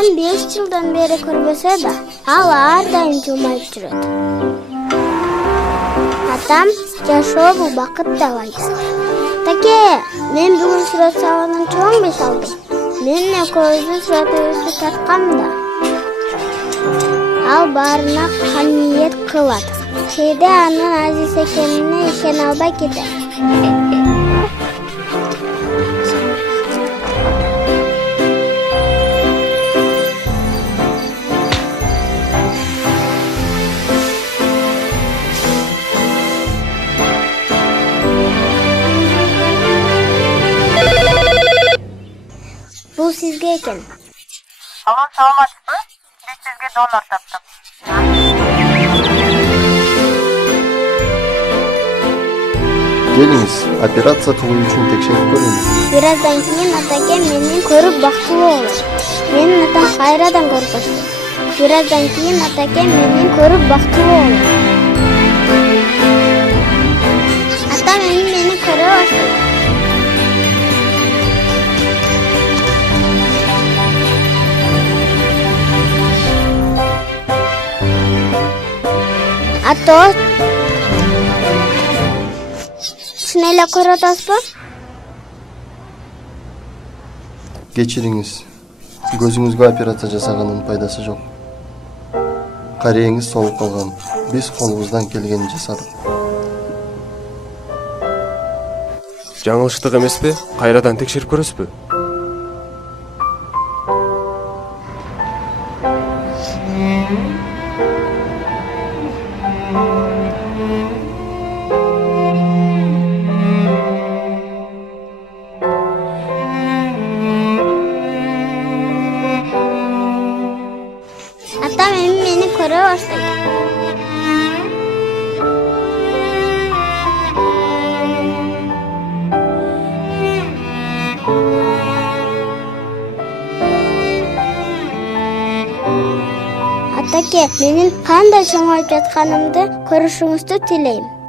Атам 5 жылдан бeri көрбөсө да, ал ар дайым жылмайып жүрөт. Атам жашоо бул бакыт деп айтат. Таке, мен бүгүн сурат салгандан чоң беш алдым. Мен экөөбүздүн суратыбызды тарткам да. Ал баарына каниет кылат. Кээде анын азиз экенине ишене албай кетет. Бул сизге экен. Алло, саламатсызбы? Мен сизге донор таптым. Келиңиз, операция кылуу үчүн текшерип көрөлү. Бир аздан кийин атаке мени көрүп бактылуу болот. Менин атам кайрадан коркушту. Бир аздан кийин атаке мени көрүп бактылуу болот. Атам эми мени көрө баштайт. Ато чын эле көрүп атасызбы? Кечириңиз. Көзүңүзгө операция жасаганын пайдасы жок. Карияңыз солуп калган. Биз колубуздан келгенин жасадык. Жаңылыштык эмеспи? Кайрадан текшерип көрөсүзбү? Атам эми мени көрө баштайт. Атаке, менин кандай чоңоюп жатканымды көрүшүңүздү тилейм.